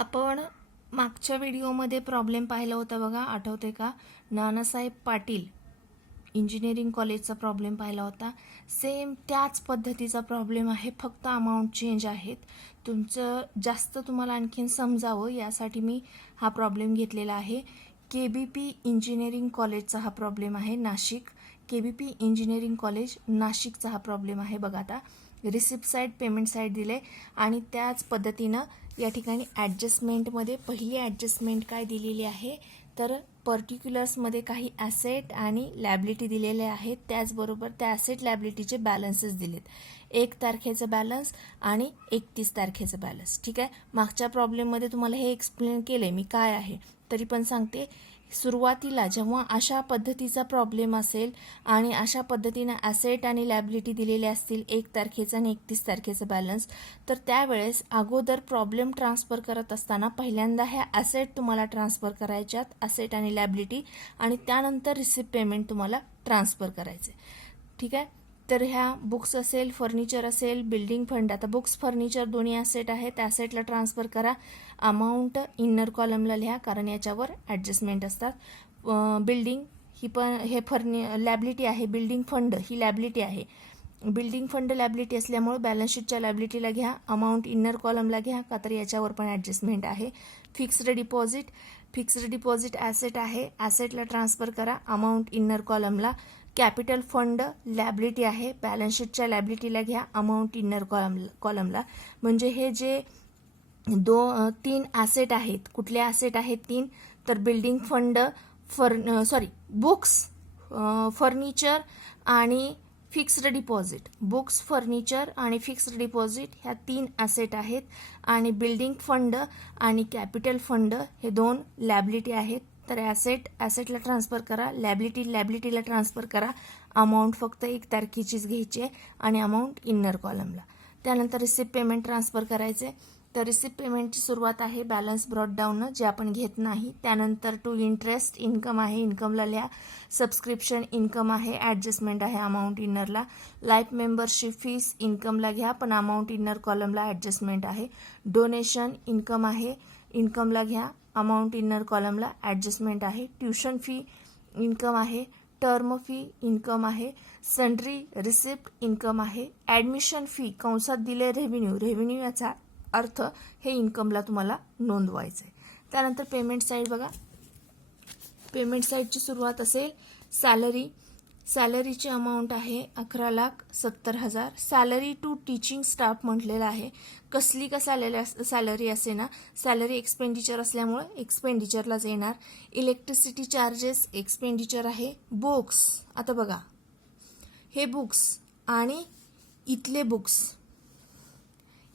आपण मागच्या व्हिडिओमध्ये प्रॉब्लेम पाहिला होता बघा, आठवते का? नानासाहेब पाटील इंजिनिअरिंग कॉलेजचा प्रॉब्लेम पाहिला होता. सेम त्याच पद्धतीचा प्रॉब्लेम आहे, फक्त अमाऊंट चेंज आहेत. तुमचं जास्त तुम्हाला आणखीन समजावं यासाठी मी हा प्रॉब्लेम घेतलेला आहे. KBP इंजिनिअरिंग कॉलेजचा हा प्रॉब्लेम आहे, नाशिक. KBP इंजिनिअरिंग कॉलेज नाशिकचा हा प्रॉब्लेम आहे. बघा आता रिसिप्ट साईड, पेमेंट साईड दिले आणि त्याच पद्धतीनं या ठिकाणी ॲडजस्टमेंटमध्ये पहिली ॲडजस्टमेंट काय दिलेली आहे तर पर्टिक्युलर्समध्ये काही ॲसेट आणि लॅबिलिटी दिलेले आहेत. त्याचबरोबर त्या ॲसेट लॅबिलिटीचे बॅलन्सेस दिलेत. 1 तारखेचं बॅलन्स आणि 31 तारखेचं बॅलन्स. ठीक आहे, मागच्या प्रॉब्लेममध्ये तुम्हाला हे एक्सप्लेन केले मी काय आहे, तरी पण सांगते. सुरुवातीला जेव्हा अशा पद्धतीचा प्रॉब्लेम असेल आणि अशा पद्धतीने ॲसेट आणि लॅबिलिटी दिलेले असतील 1 तारखेचं आणि 31 तारखेचं बॅलन्स, तर त्यावेळेस अगोदर प्रॉब्लेम ट्रान्सफर करत असताना पहिल्यांदा ह्या ॲसेट तुम्हाला ट्रान्सफर करायच्यात, ॲसेट आणि लॅबिलिटी, आणि त्यानंतर रिसिप्ट पेमेंट तुम्हाला ट्रान्सफर करायचे. ठीक आहे, तर ह्या बुक्स असेल, फर्निचर असेल, बिल्डिंग फंड. आता बुक्स फर्निचर दोन्ही ॲसेट आहेत, ॲसेटला ट्रान्सफर करा. अमाऊंट इनर कॉलमला लिहा कारण याच्यावर ॲडजस्टमेंट असतात. बिल्डिंग ही पण हे लॅबिलिटी आहे. बिल्डिंग फंड ही लॅबिलिटी आहे. बिल्डिंग फंड लॅबिलिटी असल्यामुळे बॅलन्स शीटच्या लॅबिलिटीला घ्या, अमाऊंट इनर कॉलमला घ्या का तर याच्यावर पण ॲडजस्टमेंट आहे. फिक्स्ड डिपॉझिट ॲसेट आहे, ॲसेटला ट्रान्सफर करा, amount inner कॉलमला. Capital fund liability आहे, बॅलन्स शीटच्या लॅबिलिटीला घ्या, अमाऊंट इनर कॉलमला. म्हणजे हे जे 3 ॲसेट आहेत, कुठले ॲसेट आहेत 3 तर बिल्डिंग फंड, बुक्स, फर्निचर आणि फिक्स्ड डिपॉझिट. बुक्स, फर्निचर आणि फिक्स्ड डिपॉझिट ह्या 3 ॲसेट आहेत आणि बिल्डिंग फंड आणि कॅपिटल फंड हे 2 लॅबिलिटी आहेत. तर ॲसेटला ट्रान्सफर करा, लॅबिलिटीला ट्रान्सफर करा. अमाऊंट फक्त 1 तारखेचीच घ्यायची आहे आणि अमाऊंट इनर कॉलमला. त्यानंतर रिसिप्ट पेमेंट ट्रान्सफर करायचे. तर रिसिप्ट पेमेंटची सुरुवात आहे बॅलन्स ब्रॉट डाऊन, जे आपण घेत नाही. त्यानंतर टू इंटरेस्ट इन्कम आहे, इन्कमला लिहा. सबस्क्रिप्शन इन्कम आहे, ॲडजस्टमेंट आहे अमाऊंट इनरला. लाईफ मेंबरशिप फीस इन्कमला घ्या पण अमाऊंट इनर कॉलमला ॲडजस्टमेंट आहे. डोनेशन इन्कम आहे, इन्कमला घ्या, अमाऊंट इनर कॉलमला ॲडजस्टमेंट आहे. ट्युशन फी इन्कम आहे, टर्म फी इन्कम आहे. सन्ड्री रिसिप्ट इन्कम आहे. ॲडमिशन फी कंसात दिले रेव्हेन्यू याचा अर्थ हे इन्कमला तुम्हाला नोंदवायचं आहे. त्यानंतर पेमेंट साईड बघा. पेमेंट साईडची सुरुवात असेल सॅलरीची अमाऊंट आहे 11,70,000. सॅलरी टू टीचिंग स्टाफ म्हटलेलं आहे. कसली का सॅलरी असे ना, सॅलरी एक्सपेंडिचर असल्यामुळे एक्सपेंडिचरलाच येणार. इलेक्ट्रिसिटी चार्जेस एक्सपेंडिचर आहे. बुक्स, आता बघा हे बुक्स आणि इथले बुक्स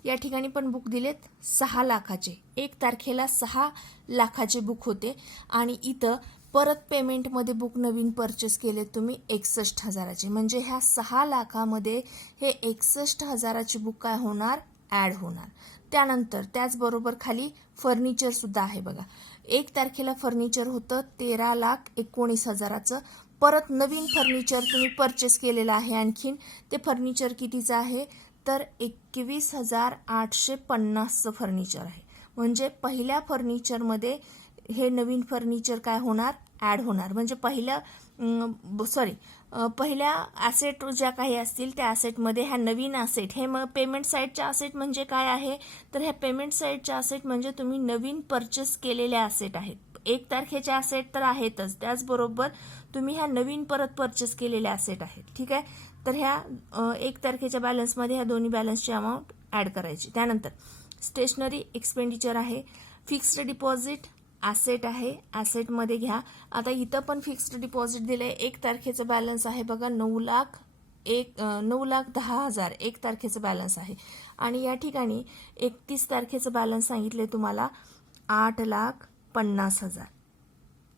या ठिकाणी पण बुक दिलेत 6 लाखाचे. 1 तारखेला 6 लाखाचे बुक होते आणि इथं परत पेमेंटमध्ये बुक नवीन परचेस केलेत तुम्ही 61,000चे. म्हणजे ह्या 6 लाखामध्ये हे 61,000ची बुक काय होणार, ॲड होणार. त्यानंतर त्याचबरोबर खाली फर्निचरसुद्धा आहे बघा. 1 तारखेला फर्निचर होतं 13,19,000चं. परत नवीन फर्निचर तुम्ही परचेस केलेलं आहे. आणखीन ते फर्निचर कितीचं आहे तर 21,850चं फर्निचर आहे. म्हणजे पहिल्या फर्निचरमध्ये हे नवीन फर्निचर काय होणार, ॲड होणार. म्हणजे पहिल्या ॲसेट ज्या काही असतील त्या ॲसेटमध्ये ह्या नवीन ॲसेट, हे मग पेमेंट साईडच्या ॲसेट म्हणजे काय आहे तर ह्या पेमेंट साईडच्या ॲसेट म्हणजे तुम्ही नवीन परचेस केलेल्या ॲसेट आहेत. 1 तारखेचे ॲसेट तर आहेतच, त्याचबरोबर तुम्ही ह्या नवीन परत परचेस केलेल्या ॲसेट आहेत. ठीक आहे, तर ह्या 1 तारखेच्या बॅलन्समध्ये ह्या दोन्ही बॅलन्सची अमाऊंट ॲड करायची. त्यानंतर स्टेशनरी एक्सपेंडिचर आहे. फिक्स्ड डिपॉझिट ॲसेट आहे, ॲसेटमध्ये घ्या. आता इथं पण फिक्स्ड डिपॉझिट दिले. 1 तारखेचं बॅलन्स आहे बघा 9,10,000 1 तारखेचं बॅलन्स आहे. आणि या ठिकाणी 31 तारखेचं बॅलन्स सांगितले तुम्हाला 8,50,000.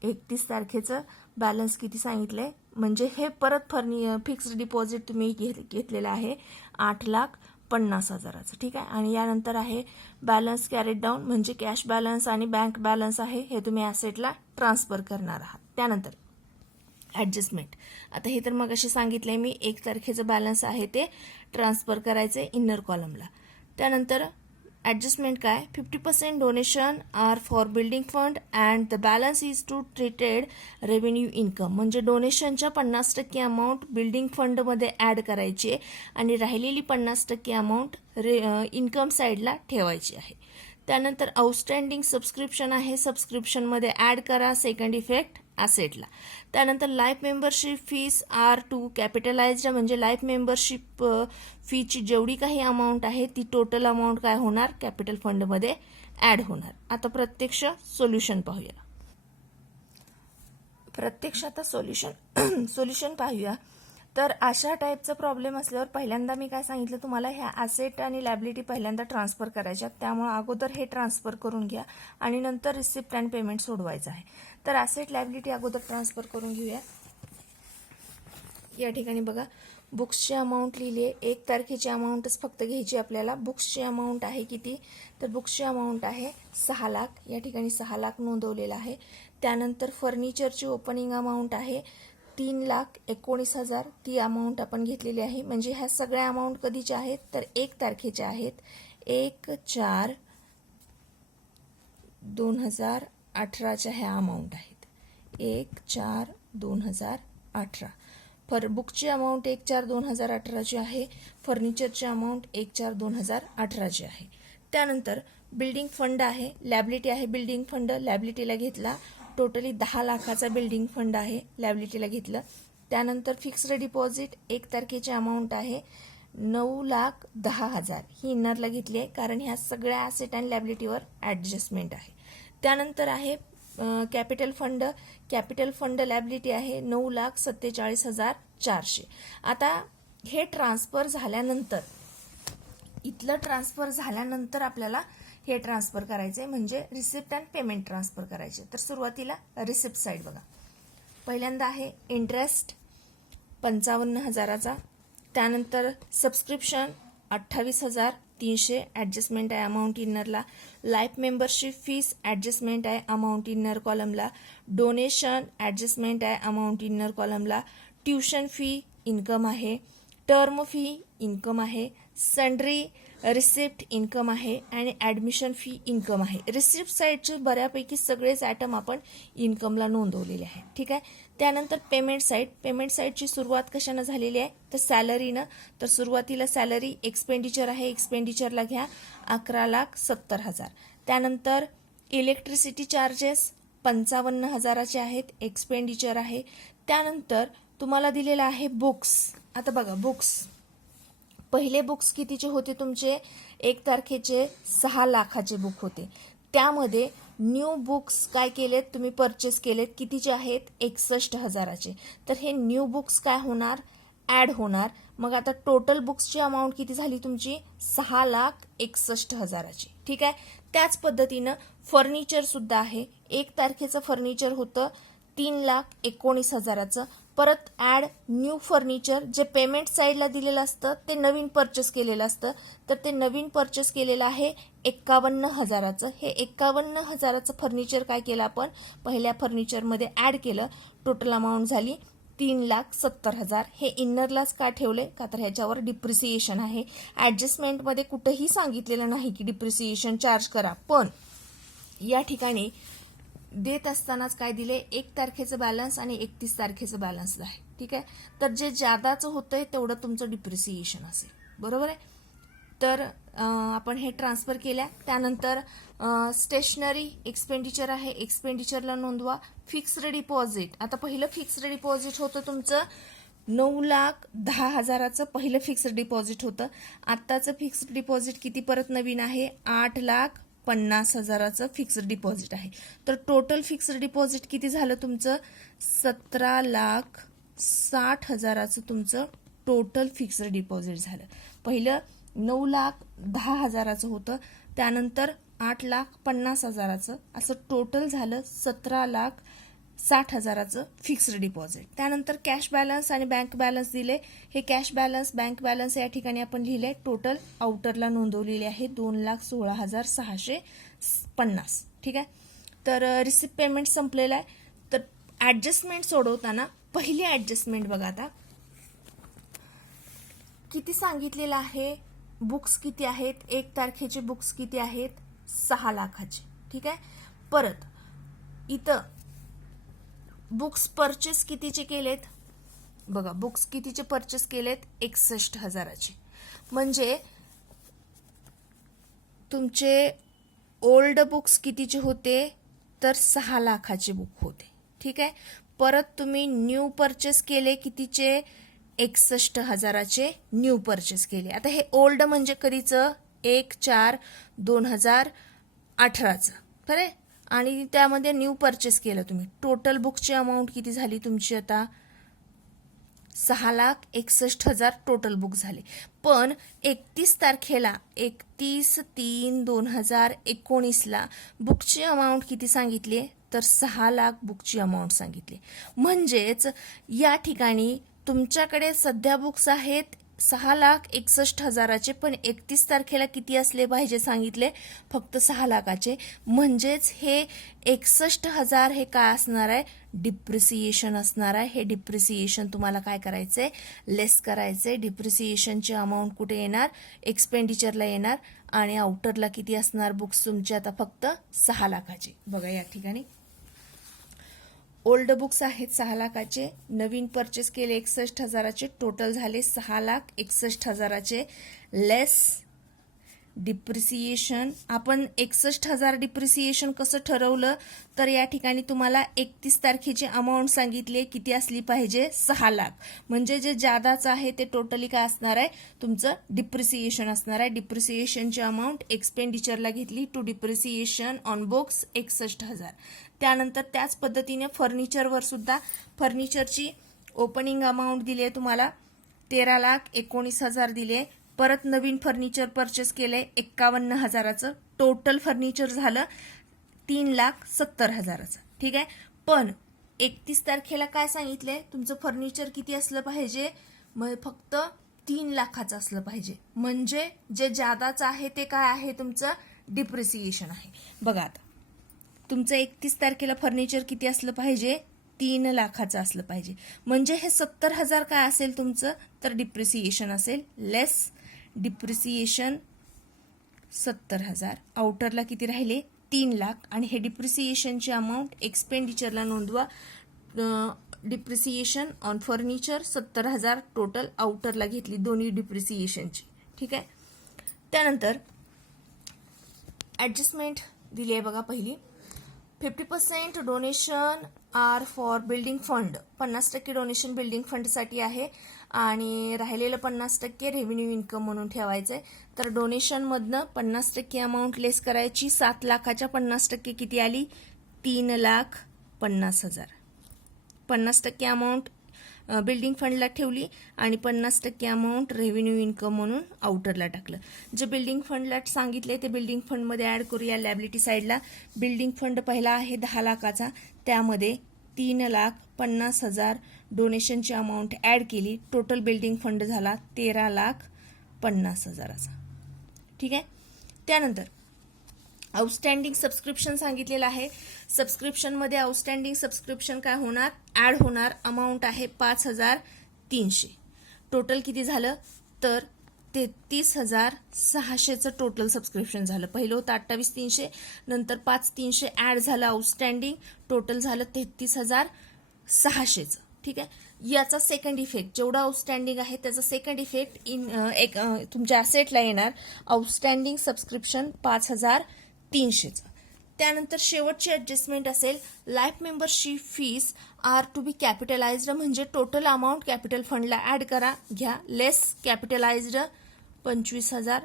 31 तारखेचं बॅलन्स किती सांगितले म्हणजे हे परत फिक्स्ड डिपॉझिट तुम्ही घेतलेलं आहे 8,50,000चं. ठीक आहे, आणि यानंतर आहे बॅलन्स कॅरेड डाऊन म्हणजे कॅश बॅलन्स आणि बँक बॅलन्स आहे, हे तुम्ही ॲसेटला ट्रान्सफर करणार आहात. त्यानंतर ॲडजस्टमेंट. आता हे तर मग असे सांगितले मी 1 तारखेचं बॅलन्स आहे ते ट्रान्सफर करायचे इनर कॉलमला. त्यानंतर ॲडजस्टमेंट काय 50% donation are for building fund and the balance is to treated revenue income. म्हणजे डोनेशनच्या 50% अमाऊंट बिल्डिंग फंडमध्ये ॲड करायची आहे आणि राहिलेली 50% अमाऊंट इन्कम साईडला ठेवायची आहे. त्यानंतर आउटस्टँडिंग सबस्क्रिप्शन आहे, सबस्क्रिप्शनमध्ये ॲड करा सेकंड इफेक्ट ॲसेटला. त्यानंतर life membership fees are to capitalized, म्हणजे लाईफ मेंबरशिप फीची जेवढी काही अमाऊंट आहे ती टोटल अमाऊंट काय होणार कॅपिटल फंडमध्ये ॲड होणार. आता प्रत्यक्ष सोल्युशन पाहूया. प्रत्यक्ष आता सोल्युशन पाहूया. तर अशा टाईपचा प्रॉब्लेम असल्यावर पहिल्यांदा मी काय सांगितलं तुम्हाला, ह्या ॲसेट आणि लायबिलिटी पहिल्यांदा ट्रान्सफर करायच्या, त्यामुळे अगोदर हे ट्रान्सफर करून घ्या आणि नंतर रिसिप्ट अँड पेमेंट सोडवायचं आहे. तर ॲसेट लायबिलिटी अगोदर ट्रान्सफर करून घेऊया. या ठिकाणी बघा बुक्सची अमाऊंट लिहिली आहे. 1 तारखेची अमाऊंटच फक्त घ्यायची आपल्याला. बुक्सची अमाऊंट आहे किती, तर बुक्सची अमाऊंट आहे 6 लाख. या ठिकाणी 6 लाख नोंदवलेला आहे. त्यानंतर फर्निचरची ओपनिंग अमाऊंट आहे 3,19,000. ती अमाऊंट आपण घेतलेली आहे. म्हणजे ह्या सगळ्या अमाऊंट कधीच्या आहेत तर 1 तारखेच्या आहेत. 1/4/2018च्या ह्या अमाऊंट आहेत. 1/4/2018. बुकची अमाऊंट 1/4/2018ची आहे. फर्निचरची अमाऊंट 1/4/2018ची आहे. त्यानंतर बिल्डिंग फंड आहे, लॅबिलिटी आहे. बिल्डिंग फंड लॅबिलिटीला घेतला. टोटली 10 लाखाचा बिल्डिंग फंड आहे, लॅबिलिटीला घेतलं. त्यानंतर फिक्स्ड डिपॉझिट 1 तारखेची अमाऊंट आहे 9,10,000. ही इनरला घेतली आहे कारण ह्या सगळ्या ॲसेट अँड लॅबिलिटीवर ॲडजस्टमेंट आहे. त्यानंतर आहे capital fund. Capital fund liability आहे 9,47,400. आता हे ट्रान्सफर झाल्यानंतर, इथलं ट्रान्सफर झाल्यानंतर आपल्याला हे ट्रान्सफर करायचे, म्हणजे रिसिप्ट अँड पेमेंट ट्रान्सफर करायचे. तर सुरुवातीला रिसिप्ट साईड बघा. पहिल्यांदा आहे इंटरेस्ट 55,000चा. त्यानंतर सबस्क्रिप्शन 28,300 ॲडजस्टमेंट आहे अमाऊंट इनरला. लाईफ मेंबरशिप फीस ॲडजस्टमेंट आहे अमाऊंट इनर कॉलमला. डोनेशन ॲडजस्टमेंट आहे अमाऊंट इनर कॉलमला. ट्युशन फी इन्कम आहे. टर्म फी इन्कम आहे. सन्ड्री रिसिप्ट इन्कम आहे आणि ॲडमिशन फी इन्कम आहे. रिसिप्ट साईडचे बऱ्यापैकी सगळेच आयटम आपण इन्कमला नोंदवलेले आहे. ठीक आहे. त्यानंतर पेमेंट साईड. पेमेंट साईडची सुरुवात कशानं झालेली आहे तर सॅलरीनं. तर सुरुवातीला सॅलरी एक्सपेंडिचर आहे, एक्सपेंडिचरला घ्या 11,70,000. त्यानंतर इलेक्ट्रिसिटी चार्जेस 55,000चे आहेत, एक्सपेंडिचर आहे. त्यानंतर तुम्हाला दिलेलं आहे बुक्स. आता बघा बुक्स, पहिले बुक्स कितीचे होते तुमचे 1 तारखेचे 6 लाखाचे बुक होते. त्यामध्ये न्यू बुक्स काय केलेत तुम्ही परचेस केलेत, कितीचे आहेत 61,000चे. तर हे न्यू बुक्स काय होणार ॲड होणार. मग आता टोटल बुक्सची अमाऊंट किती झाली तुमची 6,61,000ची. ठीक आहे. त्याच पद्धतीनं फर्निचर सुद्धा आहे. 1 तारखेचं फर्निचर होतं 3,19,000चं. परत ॲड न्यू फर्निचर, जे पेमेंट साईडला दिलेलं असतं ते नवीन परचेस केलेलं असतं. तर ते नवीन परचेस केलेलं आहे 51,000चं. हे 51,000चं फर्निचर काय केलं आपण पहिल्या फर्निचरमध्ये ॲड केलं. टोटल अमाऊंट झाली 3,70,000. हे इनरलाच का ठेवले का तर ह्याच्यावर डिप्रिसिएशन आहे. ॲडजस्टमेंटमध्ये कुठंही सांगितलेलं नाही की डिप्रिसिएशन चार्ज करा, पण या ठिकाणी देत असतानाच काय दिले 1 तारखेचं बॅलन्स आणि 31 तारखेचं बॅलन्स आहे. ठीक आहे. तर जे जादाचं होतंय तेवढं तुमचं डिप्रिसिएशन असेल. बरोबर आहे. तर आपण हे ट्रान्सफर केल्या. त्यानंतर स्टेशनरी एक्सपेंडिचर आहे, एक्सपेंडिचरला नोंदवा. फिक्स्ड डिपॉझिट, आता पहिलं फिक्स्ड डिपॉझिट होतं तुमचं 9,10,000चं पहिलं फिक्स्ड डिपॉझिट होतं. आत्ताचं फिक्स्ड डिपॉझिट किती परत नवीन आहे 8,50,000चं फिक्स्ड डिपॉझिट आहे. तर टोटल फिक्स्ड डिपॉझिट किती झालं तुमचं 17,60,000चं तुमचं टोटल फिक्स्ड डिपॉझिट झालं. पहिलं 9,10,000चं होतं, त्यानंतर 8,50,000चं, असं टोटल झालं 17,60,000चं फिक्स्ड डिपॉझिट. त्यानंतर कॅश बॅलन्स आणि बँक बॅलन्स दिले. हे कॅश बॅलन्स बँक बॅलन्स या ठिकाणी आपण लिहिले. टोटल आउटरला नोंदवलेले आहे 2,16,650. ठीक आहे. तर रिसिप्ट पेमेंट संपलेलं आहे. तर ॲडजस्टमेंट सोडवताना पहिली ॲडजस्टमेंट बघा आता किती सांगितलेलं आहे बुक्स किती आहेत, 1 तारखेचे बुक्स किती आहेत, 6 लाखाचे. ठीक आहे. परत इथं बुक्स परचेस कितीचे केलेत बघा, बुक्स कितीचे परचेस केलेत, 61,000चे. म्हणजे तुमचे ओल्ड बुक्स कितीचे होते, तर 6 लाखाचे बुक होते. ठीक आहे. परत तुम्ही न्यू परचेस केले कितीचे, 61,000चे न्यू परचेस केले. आता हे ओल्ड म्हणजे कधीचं, 1/4/2018चं. बरं आहे. आणि त्यामध्ये न्यू परचेस केलं तुम्ही. टोटल बुकची अमाऊंट किती झाली तुमची आता, 6,61,000 टोटल बुक झाले. पण 31 तारखेला 31/3/2019ला बुकची अमाऊंट किती सांगितली, तर 6 लाख बुकची अमाऊंट सांगितली. म्हणजेच या ठिकाणी तुमच्याकडे सध्या बुक्स आहेत 6,61,000चे, पण 31 तारखेला किती असले पाहिजे सांगितले, फक्त 6 लाखाचे. म्हणजेच हे 61,000 हे काय असणार आहे, डिप्रिसिएशन असणार आहे. हे डिप्रिसिएशन तुम्हाला काय करायचंय, लेस करायचंय. डिप्रिसिएशनची अमाऊंट कुठे येणार, एक्सपेंडिचरला येणार. आणि आउटरला किती असणार बुक्स तुमचे आता, फक्त 6 लाखाचे. बघा या ठिकाणी ओल्ड बुक्स आहेत 6 लाखाचे, नवीन परचेस केले 61,000चे, टोटल झाले 6,61,000चे, लेस डिप्रिसिएशन. आपण 61,000 डिप्रिसिएशन कसं ठरवलं, तर या ठिकाणी तुम्हाला 31 तारखेची अमाऊंट सांगितली, किती असली पाहिजे, 6 लाख. म्हणजे जे जादाचं आहे ते टोटली काय असणार आहे, तुमचं डिप्रिसिएशन असणार आहे. डिप्रिसिएशनची अमाऊंट एक्सपेंडिचरला घेतली, टू डिप्रिसिएशन ऑन बुक्स 61,000. त्यानंतर त्याच पद्धतीने फर्निचरवर सुद्धा फर्निचरची ओपनिंग अमाऊंट दिली आहे तुम्हाला, 13,19,000 दिले. परत नवीन फर्निचर परचेस केले 51,000चं. टोटल फर्निचर झालं 3,70,000चं. ठीक आहे. पण 31 तारखेला काय सांगितले, तुमचं फर्निचर किती असलं पाहिजे, मग फक्त 3 लाखाचं असलं पाहिजे. म्हणजे जे जादाचं आहे ते काय आहे, तुमचं डिप्रिसिएशन आहे. बघा आता तुमचं 31 तारखेला फर्निचर किती असलं पाहिजे, 3 लाखाचं असलं पाहिजे. म्हणजे हे 70,000 काय असेल तुमचं, तर डिप्रिसिएशन असेल. लेस डिप्रिसिएशन 70,000. आउटरला किती राहिले, 3 लाख. आणि हे डिप्रिसिएशनची अमाऊंट एक्सपेंडिचरला नोंदवा. डिप्रिसिएशन ऑन फर्निचर 70,000 टोटल आउटरला घेतली, दोन्ही डिप्रिसिएशनची. ठीक आहे. त्यानंतर ॲडजस्टमेंट दिली आहे बघा. पहिली 50% donation are for building fund. 50% donation building फंडसाठी आहे आणि राहिलेलं 50% रेव्हेन्यू इन्कम म्हणून ठेवायचं आहे. तर डोनेशनमधनं 50% अमाऊंट लेस करायची. 7 लाखाच्या 50% किती आली, 3,50,000. 50% अमाऊंट बिल्डिंग फंडला ठेवली आणि 50% अमाऊंट रेव्हेन्यू इन्कम म्हणून आउटरला टाकलं. जे बिल्डिंग फंडला सांगितले ते बिल्डिंग फंडमध्ये ॲड करूया. लॅबिलिटी साईडला बिल्डिंग फंड पहिला आहे 10 लाखाचा, त्यामध्ये 3,50,000 डोनेशनची अमाऊंट ॲड केली. टोटल बिल्डिंग फंड झाला 13,50,000चा. ठीक आहे. त्यानंतर आउटस्टँडिंग सबस्क्रिप्शन सांगितलेलं आहे. सबस्क्रिप्शनमध्ये आउटस्टँडिंग सबस्क्रिप्शन काय होणार, ॲड होणार. अमाऊंट आहे 5,300. टोटल किती झालं, तर 33,600चं टोटल सबस्क्रिप्शन झालं. पहिलं होतं 28,300, नंतर 5,300 ॲड झालं आउटस्टँडिंग, टोटल झालं 33,600चं. ठीक आहे. याचा सेकंड इफेक्ट, जेवढा आउटस्टँडिंग आहे त्याचा सेकंड इफेक्ट तुमच्या ॲसेटला येणार. आउटस्टँडिंग सबस्क्रिप्शन 5,300चं. त्यानंतर शेवटची ॲडजस्टमेंट असेल, life membership fees are to be capitalized. म्हणजे टोटल अमाऊंट कॅपिटल फंडला ॲड करा, घ्या. लेस कॅपिटलाइज्ड 25,000.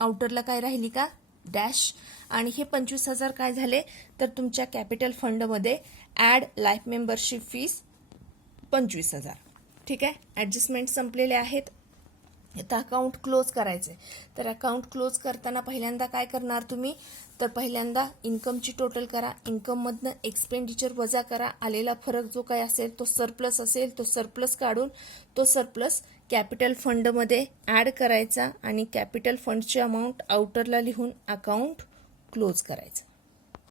आउटरला काय राहिली का, डॅश. आणि हे 25,000 काय झाले, तर तुमच्या कॅपिटल फंडमध्ये ॲड लाईफ मेंबरशिप फीस 25,000. ठीक आहे. ॲडजस्टमेंट संपलेले आहेत. आता अकाउंट क्लोज करायचे. तर अकाउंट क्लोज करताना पहिल्यांदा काय करणार तुम्ही, तर पहिल्यांदा इन्कमची टोटल करा. इन्कममधनं एक्सपेंडिचर वजा करा. आलेला फरक जो काय असेल तो सरप्लस असेल, तो सरप्लस काढून तो सरप्लस कॅपिटल फंडमध्ये ॲड करायचा आणि कॅपिटल फंडची अमाऊंट आउटरला लिहून अकाउंट क्लोज करायचं.